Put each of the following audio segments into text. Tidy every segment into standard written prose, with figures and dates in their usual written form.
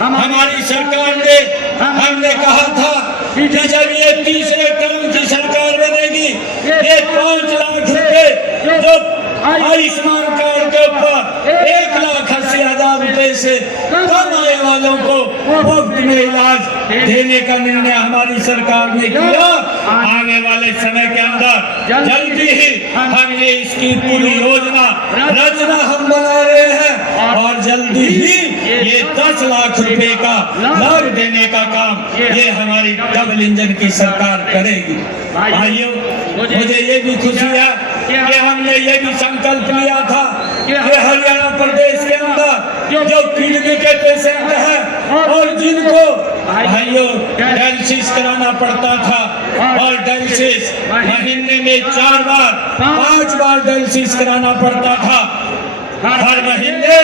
हमारी सरकार ने हमने कहा था कि जब ये तीसरे टर्म की सरकार बनेगी ये 5 लाख रुपए जो आयुष्मान कार्ड के ऊपर 1,80,000 रुपए से कम आने वालों को मुफ्त में इलाज देने का निर्णय हमारी सरकार ने किया। आने वाले समय के अंदर जल्दी ही हमने इसकी पूरी योजना रचना हम बना रहे हैं और जल्दी ही ये 10 लाख रुपए का लाभ देने का काम ये हमारी डबल इंजन की सरकार करेगी। भाइयों, मुझे ये भी खुशी है कि हमने ये भी संकल्प लिया था कि हरियाणा प्रदेश के अंदर जो किडनी के पेशेंट हैं और जिनको भाइयों डायलिसिस कराना पड़ता था और डायलिसिस महीने में 4 बार 5 बार डायलिसिस कराना पड़ता था, हर महीने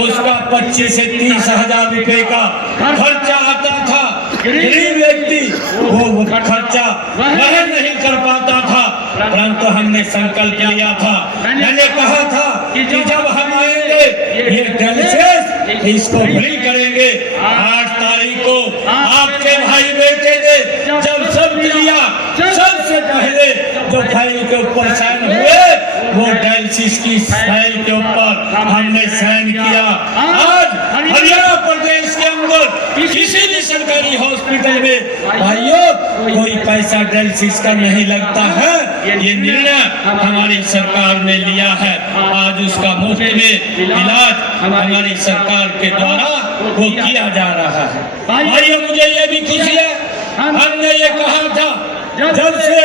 उसका 25 से 30,000 रुपए का खर्चा आता था। गरीब व्यक्ति वो खर्चा वहन नहीं कर पाता था, परंतु हमने संकल्प लिया था, मैंने कहा था कि जब हम आएंगे ये डायलिसिस इसको फ्री करेंगे। 8 तारीख को आपके भाई बेटे ने जब सब लिया सबसे पहले जो फाइल के ऊपर साइन हुए वो डायलिसिस की फाइल के ऊपर हमने साइन किया। आज हरियाणा प्रदेश के अंदर किसी भी सरकारी हॉस्पिटल में भाइयों कोई पैसा डायलिसिस का नहीं लगता है। ये निर्णय हमारी सरकार ने लिया है। आज उसका मुफ्त में इलाज हमारी सरकार के द्वारा वो किया जा रहा है। भाइयों, मुझे ये भी खुशी है, हमने ये कहा था जब से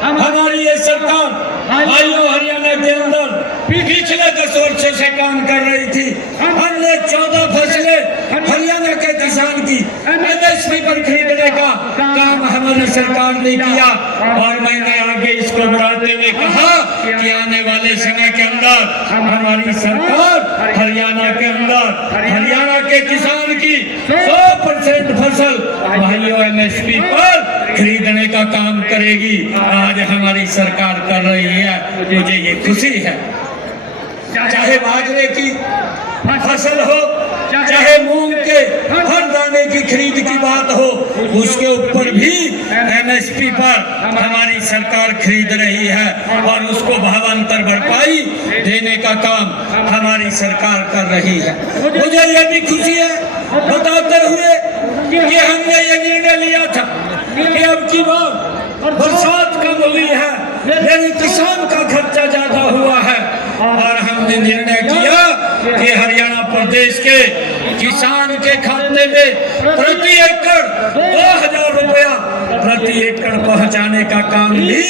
हमारी ये सरकार भाइयों हरियाणा के अंदर पिछले 10 वर्षों से काम कर रही थी, हमने 14 फसलें हरियाणा के किसान की MSP पर खरीदने का काम हमारी सरकार ने किया और मैंने आगे इसको बढ़ाते हुए कहा कि आने वाले समय के अंदर हमारी सरकार हरियाणा के अंदर हरियाणा के किसान की 100% फसल भाइयों MSP पर खरीदने का काम करेगी। आज हमारी सरकार कर रही है, मुझे ये खुशी है। चाहे बाजरे की फसल हो, चाहे मूंग के हर दाने की खरीद की बात हो, उसके ऊपर भी MSP पर हमारी सरकार खरीद रही है और उसको भावांतर भरपाई देने का काम हमारी सरकार कर रही है। मुझे ये भी खुशी है बताते हुए कि हमने ये निर्णय लिया था कि अब की बार बरसात कम हुई है, मेरे किसान का खर्चा ज्यादा हुआ है और हमने निर्णय किया कि हरियाणा प्रदेश के किसान के खाते में प्रति एकड़ 2,000 रुपया प्रति एकड़ पहुंचाने का काम भी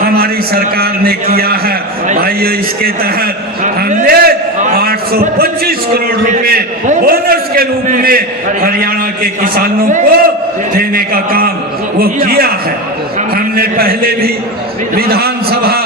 हमारी सरकार ने किया है। भाइयों, इसके तहत हमने 825 करोड़ रुपए बोनस के रूप में हरियाणा के किसानों को देने का काम वो किया है। हमने पहले भी विधानसभा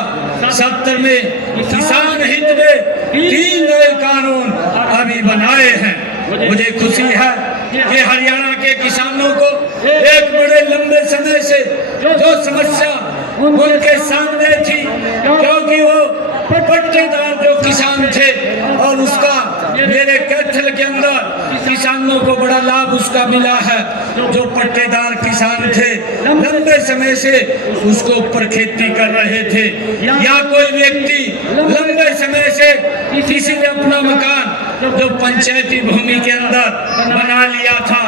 सत्र में किसान हित में 3 नए कानून अभी बनाए हैं। मुझे खुशी है कि हरियाणा के किसानों को एक बड़े लंबे समय से जो समस्या उनके सामने थी, क्योंकि वो पट्टेदार जो किसान थे और उसका मेरे कैथल के अंदर किसानों को बड़ा लाभ उसका मिला है। जो पट्टेदार किसान थे लंबे समय से उसको ऊपर खेती कर रहे थे, या कोई व्यक्ति लंबे समय से किसी ने अपना मकान जो पंचायती भूमि के अंदर बना लिया था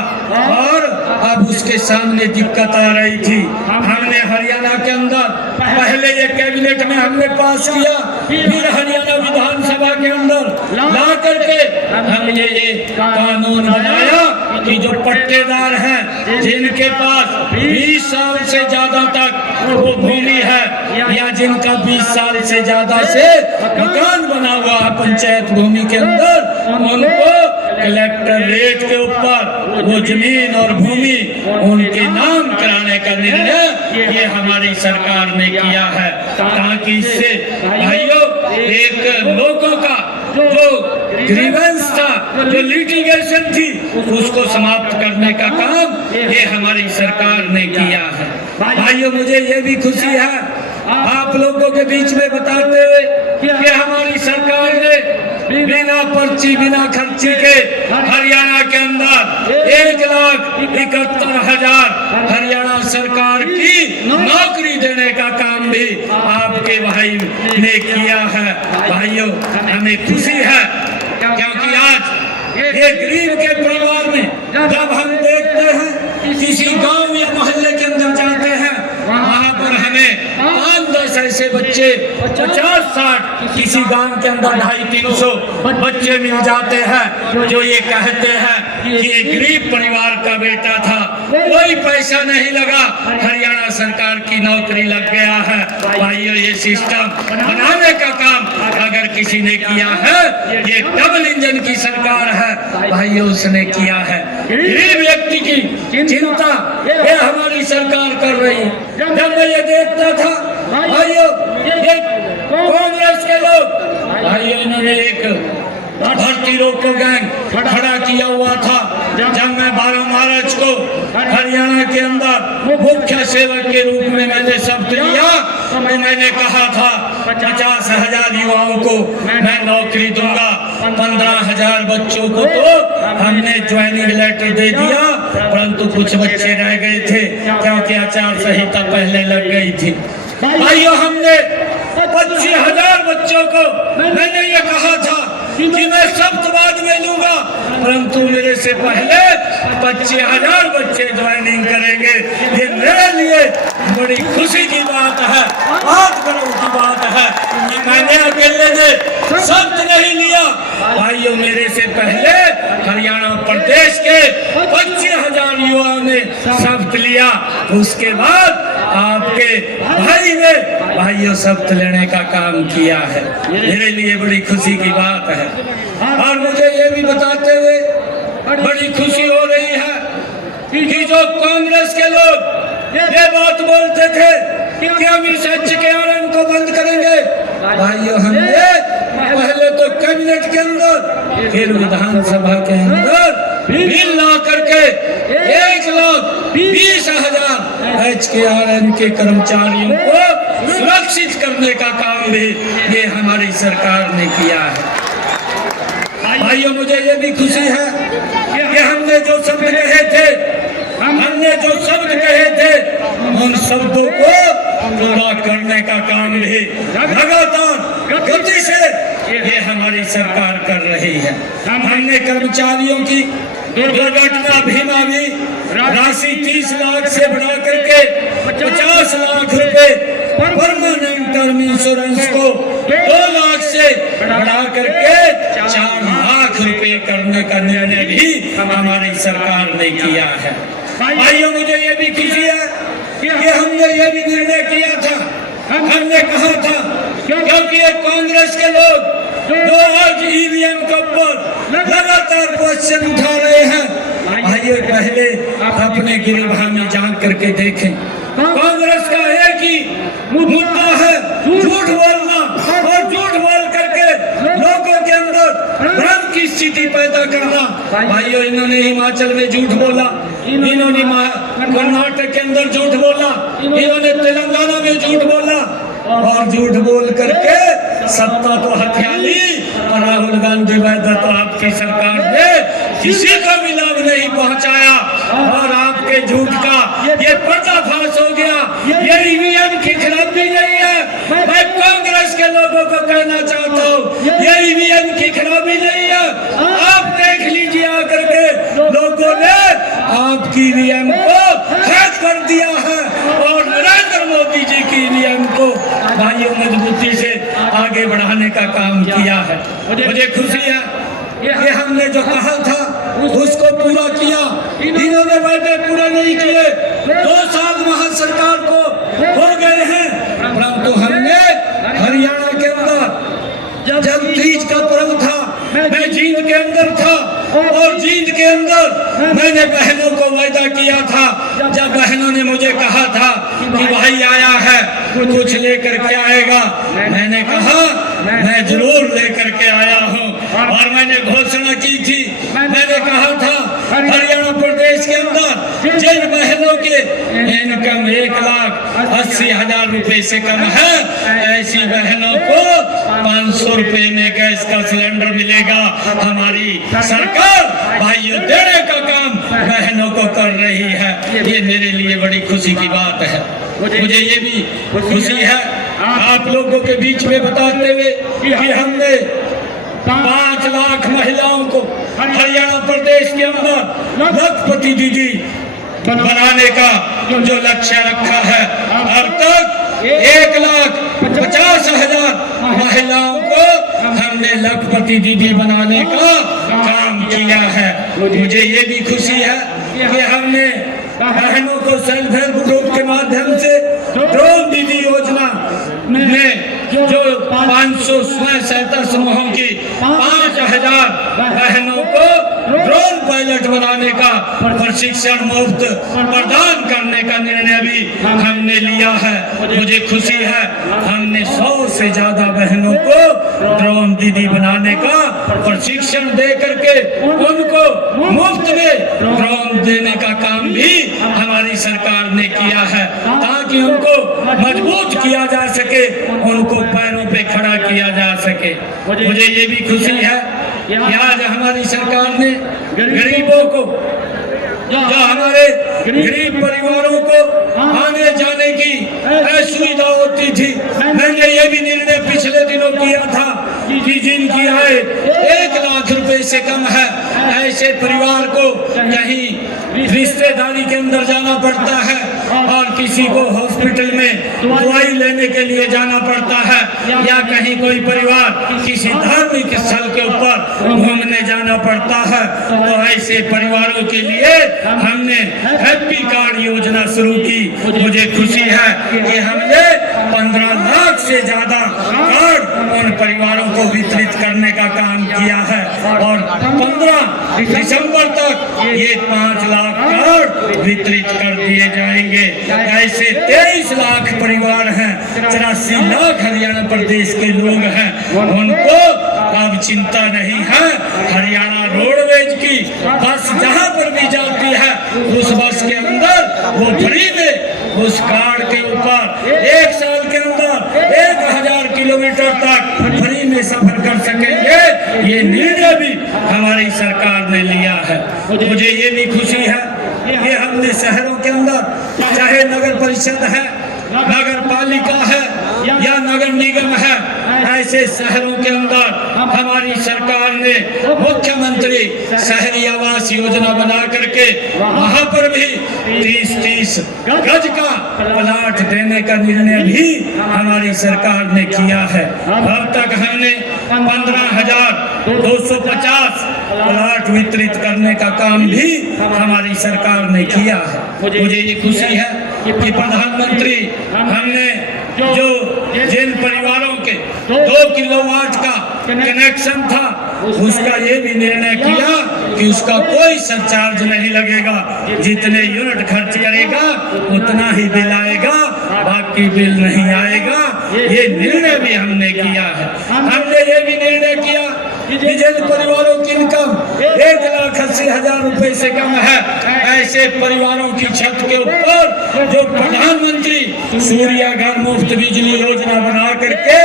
और अब उसके सामने दिक्कत आ रही थी, हमने हरियाणा के अंदर पहले ये कैबिनेट में हमने पास किया, फिर हरियाणा विधानसभा के अंदर ला करके हमने ये कानून बनाया कि जो पट्टेदार हैं जिनके पास 20 साल से ज्यादा तक वो भूमि है या जिनका 20 साल से ज्यादा से मकान बना हुआ है पंचायत भूमि के अंदर, उनको कलेक्टर रेट के ऊपर वो जमीन और भूमि उनके नाम कराने का निर्णय ये हमारी सरकार ने किया है, ताकि इससे भाइयों एक लोगों का जो ग्रीवेंस था, जो लिटिगेशन थी, उसको समाप्त करने का काम ये हमारी सरकार ने किया है। भाइयों, मुझे ये भी खुशी है आप लोगों के बीच में बताते हुए कि हमारी सरकार ने बिना पर्ची बिना खर्ची के हरियाणा के अंदर 1,71,000 हरियाणा सरकार की नौकरी देने का काम भी आपके भाई ने किया है। भाइयों, हमें खुशी है क्योंकि आज ये गरीब के परिवार में जब हम देखते हैं किसी गांव या मोहल्ले के अंदर जाते हैं, वहां पर हमें 5-10 ऐसे बच्चे 50-60 किसी गांव के अंदर 250-300 बच्चे मिल जाते हैं जो ये कहते हैं कि ये गरीब परिवार का बेटा था, कोई पैसा नहीं लगा, हरियाणा सरकार की नौकरी लग गया है। भाइयों, ये सिस्टम बनाने का काम अगर किसी ने किया है, ये डबल इंजन की सरकार है भाइयों, उसने किया है। गरीब व्यक्ति की चिंता ये हमारी सरकार कर रही है। जब मैं ये देखता था भाइयों, ये कांग्रेस के लोग भाइयों, इन्होंने एक भर्ती रोको गैंग खड़ा किया हुआ था। जब मैं 12 मार्च को हरियाणा के अंदर मुख्य सेवक के रूप में मैंने शपथ लिया, तो मैंने कहा था 50,000 युवाओं को मैं नौकरी दूंगा, 15,000 बच्चों को तो हमने ज्वाइनिंग लेटर दे दिया, परंतु कुछ बच्चे रह गए थे क्योंकि आचार संहिता पहले लग गई थी। भाइयों, हमने 25,000 बच्चों को मैंने ये कहा था कि मैं शब्द बाद में लूंगा, परंतु मेरे से पहले 25,000 बच्चे ज्वाइनिंग करेंगे। ये मेरे लिए बड़ी खुशी की बात है, आज गर्व की बात है कि मैंने अकेले ने शब्द नहीं लिया। भाइयों, मेरे से पहले हरियाणा प्रदेश के 25,000 युवाओं ने शब्द लिया, उसके बाद आपके भाई ने भाइयों शब्द लेने का काम किया है। मेरे लिए बड़ी खुशी की बात है और मुझे ये भी बताते हुए बड़ी खुशी हो रही है कि जो कांग्रेस के लोग ये बात बोलते थे कि हम इस HKRM को बंद करेंगे, भाइयों हमने पहले तो कैबिनेट के अंदर फिर विधानसभा के अंदर बिल ला करके 1,20,000 HKRM के कर्मचारियों को सुरक्षित करने का काम भी ये हमारी सरकार ने किया है। भाइयों, मुझे ये भी खुशी है कि हमने जो शब्द कहे थे उन शब्दों को पूरा करने का काम भी लगातार गति से ये हमारी सरकार कर रही है। हमने कर्मचारियों की दुर्घटना बीमा भी राशि 30 लाख से बढ़ा करके 50 लाख रुपए, परमानेंट टर्म इंश्योरेंस को 2 लाख से बढ़ा करके 4 लाख रुपए करने का निर्णय भी हमारी सरकार ने किया है। भाइयों, मुझे ये भी खुशी है कि हमने ये भी निर्णय किया था, हमने कहा था क्योंकि ये कांग्रेस के लोग जो आज EVM के ऊपर लगातार क्वेश्चन उठा रहे हैं, भाइयों पहले अपने गिरबान में जान करके देखें। कांग्रेस का एक ही मुद्दा है झूठ बोलना और झूठ बोल करके लोगों के अंदर भ्रम की स्थिति पैदा करना। भाइयों, इन्होंने हिमाचल में झूठ बोला, इन्होंने कर्नाटक के अंदर झूठ बोला, इन्होंने तेलंगाना में झूठ बोला और झूठ बोल करके सत्ता तो हथिया ली। राहुल गांधी वैद्यत आपकी सरकार ने किसी को भी लाभ नहीं पहुंचाया और आपके झूठ का ये पर्दाफाश हो गया। ये EVM की खराबी नहीं है, मैं कांग्रेस के लोगों को कहना चाहता हूँ, ये EVM की खराबी नहीं है। आप देख लीजिए आकर के लोगों ने आपकी EVM को हैक कर दिया है और नरेंद्र मोदी जी की EVM को भाइयों मजबूती से आगे बढ़ाने का काम किया है। मुझे खुशी है कि हमने जो कहा था उसको पूरा किया। इन्होंने वादे पूरा नहीं किए, 2 साल वहां सरकार को हो गए हैं, परंतु हमने हरियाणा के अंदर जब तीज का पर्व था, मैं जींद के अंदर था और जींद के अंदर मैंने बहनों को वादा किया था। जब बहनों ने मुझे कहा था कि भाई आया है कुछ लेकर के आएगा, मैंने कहा मैं जरूर लेकर के आया हूँ और मैंने घोषणा की थी, मैंने कहा था हरियाणा प्रदेश के अंदर जिन बहनों के इनकम 1,80,000 रुपए से कम है, ऐसी बहनों को 500 रुपए में गैस का सिलेंडर मिलेगा। हमारी सरकार भाइयों देने का काम बहनों को ये मेरे लिए बड़ी खुशी की बात है। मुझे ये भी खुशी है आप लोगों के बीच में बताते हुए कि हमने 5 लाख महिलाओं को हरियाणा प्रदेश के अंदर लखपति दीदी बनाने का जो लक्ष्य रखा है, अब तक 1,50,000 महिलाओं को हमने लखपति दीदी बनाने का काम किया है। मुझे ये भी खुशी है कि हमने बहनों को सेल्फ हेल्प ग्रुप के माध्यम से ड्रोन दीदी योजना में जो 500 स्वयं सहायता समूहों की 5,000 बहनों को ड्रोन पायलट बनाने का प्रशिक्षण मुफ्त प्रदान करने का निर्णय भी हमने लिया है। मुझे खुशी है हमने 100 से ज्यादा बहनों को ड्रोन दीदी बनाने का प्रशिक्षण दे करके उनको मुफ्त में ड्रोन देने का काम भी हमारी सरकार ने किया है, ताकि उनको मजबूत किया जा सके, उनको पैरों पे खड़ा किया जा सके। मुझे ये भी खुशी है कि आज हमारी सरकार ने गरीबों को, जो हमारे गरीब परिवारों को आने जाने की असुविधा होती थी, मैंने ये भी निर्णय पिछले दिनों किया था कि जिनकी आय 1 लाख रुपए से कम है, ऐसे परिवार को कहीं रिश्तेदारी के अंदर जाना पड़ता है और किसी को हॉस्पिटल में दवाई लेने के लिए जाना पड़ता है, या कहीं कोई परिवार किसी धार्मिक स्थल के ऊपर घूमने जाना पड़ता है, तो ऐसे परिवारों के लिए हमने हैप्पी कार्ड योजना शुरू की। मुझे खुशी है कि हमने 15 लाख से ज्यादा कार्ड उन परिवारों को वितरित करने का काम किया है और 15 दिसंबर तक ये 5 लाख कार्ड वितरित कर दिए जाएंगे। ऐसे 23 लाख परिवार हैं, 83 लाख हरियाणा प्रदेश के लोग हैं, उनको अब चिंता नहीं है। हरियाणा रोडवेज की बस जहां पर भी जाती है, उस बस के अंदर वो फ्री में उस कार्ड के ऊपर 1 साल के अंदर 1000 किलोमीटर तक फ्री में सफर कर सकेंगे। ये निर्णय भी हमारी सरकार ने लिया है। मुझे ये भी खुशी है कि हमने शहरों के अंदर, चाहे नगर परिषद है, नगर पालिका है या नगर निगम है, ऐसे शहरों के अंदर हमारी सरकार ने मुख्यमंत्री शहरी आवास योजना बना करके वहां पर भी 30-30 गज का प्लाट देने का निर्णय भी हमारी सरकार ने किया है। अब तक हमने 15,250 प्लाट वितरित करने का काम भी हमारी सरकार ने किया है। मुझे ये खुशी है कि प्रधानमंत्री हमने जो जिन परिवारों के 2 किलोवाट का कनेक्शन था, उसका ये भी निर्णय किया कि उसका कोई सरचार्ज नहीं लगेगा, जितने यूनिट खर्च करेगा उतना ही बिल आएगा, बाकी बिल नहीं आएगा। ये निर्णय भी हमने किया है। हमने ये भी निर्णय किया कि जिन परिवारों की इनकम 1,80,000 रुपए से कम है, ऐसे परिवारों की छत के ऊपर जो प्रधानमंत्री सूर्य घर मुफ्त बिजली योजना बना करके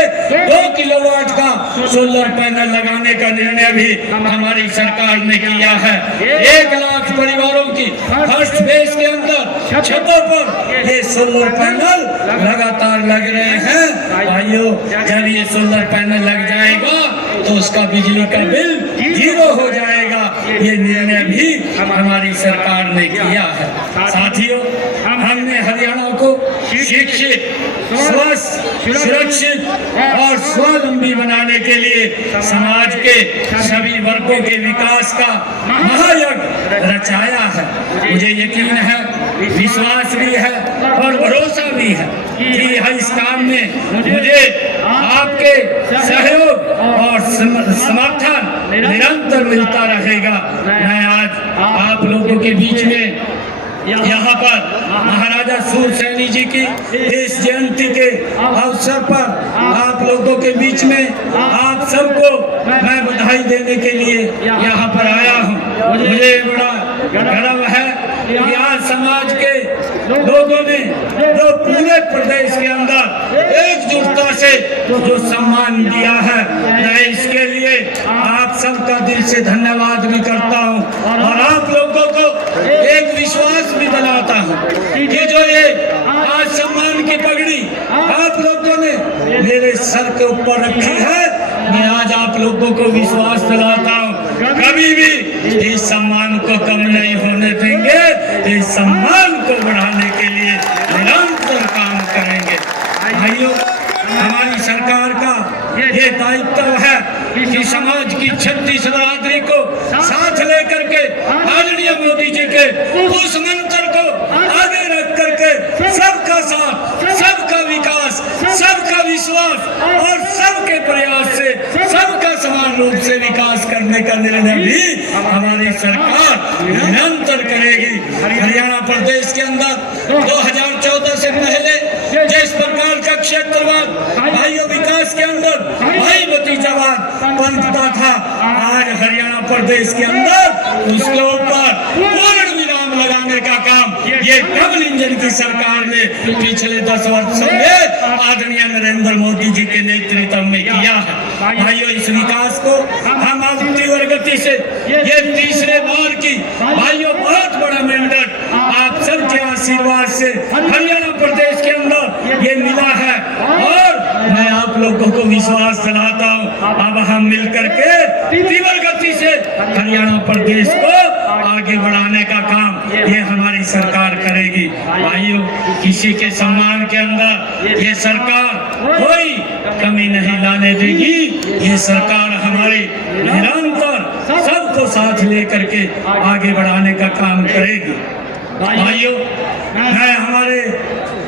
2 किलोवाट का सोलर पैनल लगाने का निर्णय भी हमारी सरकार ने किया है। 1 लाख परिवारों की फर्स्ट फेज के अंदर छतों पर ये सोलर पैनल लगातार लग रहे हैं। भाइयों, जब ये सोलर पैनल लग जाएगा तो उसका बिजली का बिल 0 हो जाएगा। ये निर्णय भी हमारी सरकार ने किया है। साथियों, हमने हरियाणा को शिक्षित, स्वस्थ, सुरक्षित और स्वावलंबी बनाने के लिए समाज के सभी वर्गों के विकास का महायज्ञ रचाया है। मुझे यकीन है, विश्वास भी है और भरोसा भी है कि इस काम में मुझे आपके सहयोग और समर्थन निरंतर मिलता रहेगा। मैं आज आप लोगों के बीच में यहाँ पर महाराजा सूरसैनी जी की इस जयंती के अवसर पर आप लोगों के बीच में आप सबको मैं बधाई देने के लिए यहाँ पर आया हूँ। मुझे बड़ा गर्व है कि आज समाज के लोगों ने जो पूरे प्रदेश के अंदर एकजुटता से जो सम्मान दिया है, मैं इसके लिए आप सबका दिल से धन्यवाद भी करता हूँ और आप लोगों को एक विश्वास भी दिलाता हूँ पर रखी है, मैं आज आप लोगों को विश्वास दिलाता हूँ कभी भी इस सम्मान को कम नहीं होने देंगे, इस सम्मान को बढ़ाने के लिए निरंतर काम करेंगे। भाइयों, हमारी सरकार का ये दायित्व है कि समाज की 36 बरादरी को साथ लेकर के आदरणीय मोदी जी के उस मंत्र को आगे रख करके सबका साथ, सबका विकास, सबका विश्वास और सबके प्रयास से सबका समान रूप से विकास करने का निर्णय भी हमारी सरकार निरंतर करेगी। हरियाणा प्रदेश के अंदर 2014 से पहले जिस प्रकार का क्षेत्रवाद भाइयों विकास के अंदर भाई भतीजावाद बनता था, आज हरियाणा प्रदेश के अंदर उसके ऊपर पूर्ण विराम लगाने का काम ये डबल इंजन की सरकार ने पिछले 10 वर्षों में आदरणीय नरेंद्र मोदी जी के नेतृत्व में किया है। भाइयों, इस विकास को हम अब तीव्र गति से ये तीसरे बार की भाइयों बहुत बड़ा मैंडेट आप सबके आशीर्वाद से हरियाणा प्रदेश के अंदर ये मिला है और मैं आप लोगों को विश्वास दिलाता हूँ अब हम मिलकर के तीव्र गति से हरियाणा प्रदेश को आगे बढ़ाने का काम ये हमारी सरकार करेगी। भाइयों, किसी के सम्मान के अंदर ये सरकार कोई कमी नहीं लाने देगी। ये सरकार हमारी निरंतर सबको साथ लेकर के आगे बढ़ाने का काम करेगी। भाइयों, मैं हमारे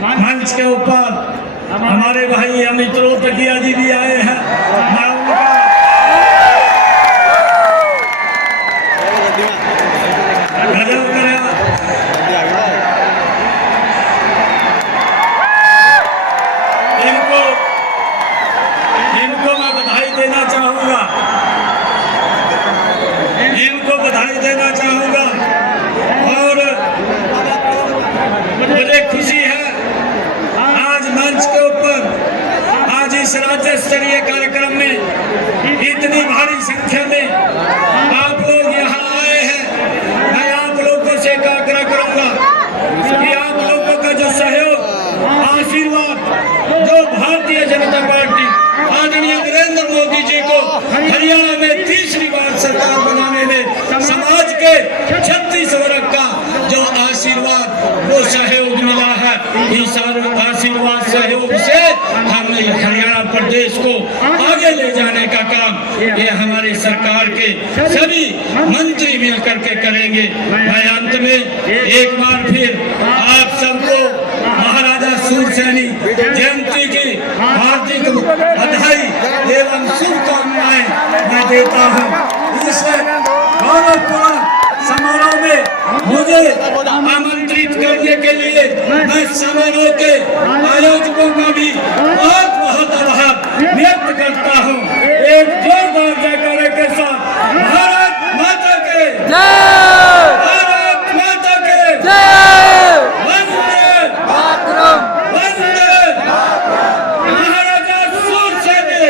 मंच के ऊपर हमारे भाई अमित रोहतकिया जी भी आए हैं, मैं उनका गजब करेगा। इनको मैं बधाई देना चाहूँगा, इनको बधाई देना चाहूँगा और मुझे खुशी है आज मंच के ऊपर आज इस राज्य स्तरीय कार्यक्रम में इतनी भारी संख्या में आप लोग यहाँ आए हैं। मैं आप लोगों से आग्रह करूंगा कि आप लोगों का जो सहयोग आशीर्वाद जो भारतीय जनता पार्टी आदरणीय नरेंद्र मोदी जी को हरियाणा में तीसरी बार सरकार बनाने में समाज के 36 वर्ग का जो आशीर्वाद वो सहयोग मिला है, इस आशीर्वाद सहयोग से हम हरियाणा प्रदेश को आगे ले जाने का काम ये हमारी सरकार के सभी मंत्री मिलकर के करेंगे। मैं अंत में एक बार फिर आप सबको महाराजा सूरसेनी जयंती की हार्दिक बधाई एवं शुभकामनाएं मैं देता हूँ। इस गौरवपूर्ण समारोह में मुझे आमंत्रित करने के लिए मैं समारोह के आयोजकों का भी बहुत बहुत आभार व्यक्त करता हूँ। एक जोरदार जयकारे के साथ भारत माता के जय, भारत माता के जय, वंदे मातरम, वंदे महाराजा सूरसेनी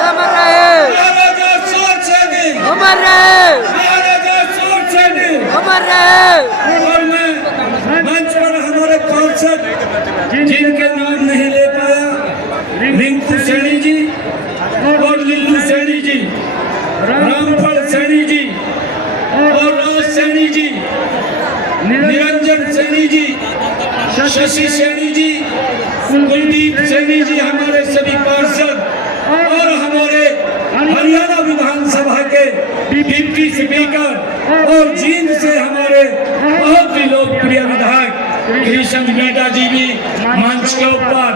अमर रहे, महाराजा सूरसेनी अमर रहे, महाराजा सूरसेनी अमर रहे। और मैं मंच पर हमारे पार्षद जिनके नाम नहीं ले पाया, रिंकू सैनी जी और लिल्लू सैनी जी, रामफल सैनी जी और राज सैनी जी, निरंजन सैनी जी, शशि सैनी जी, कुलदीप सैनी जी, हमारे सभी पार्षद और हमारे हरियाणा विधानसभा के डिप्टी स्पीकर और जींद से हमारे बहुत ही लोकप्रिय विधायक कृष्ण मीणा जी भी मंच के ऊपर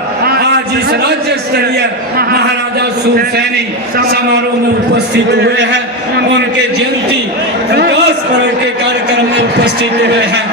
आज इस राज्य स्तरीय महाराजा सूरसेनी समारोह में उपस्थित हुए हैं। उनके जयंती प्रकाश पर्व के कार्यक्रम में उपस्थित हुए हैं।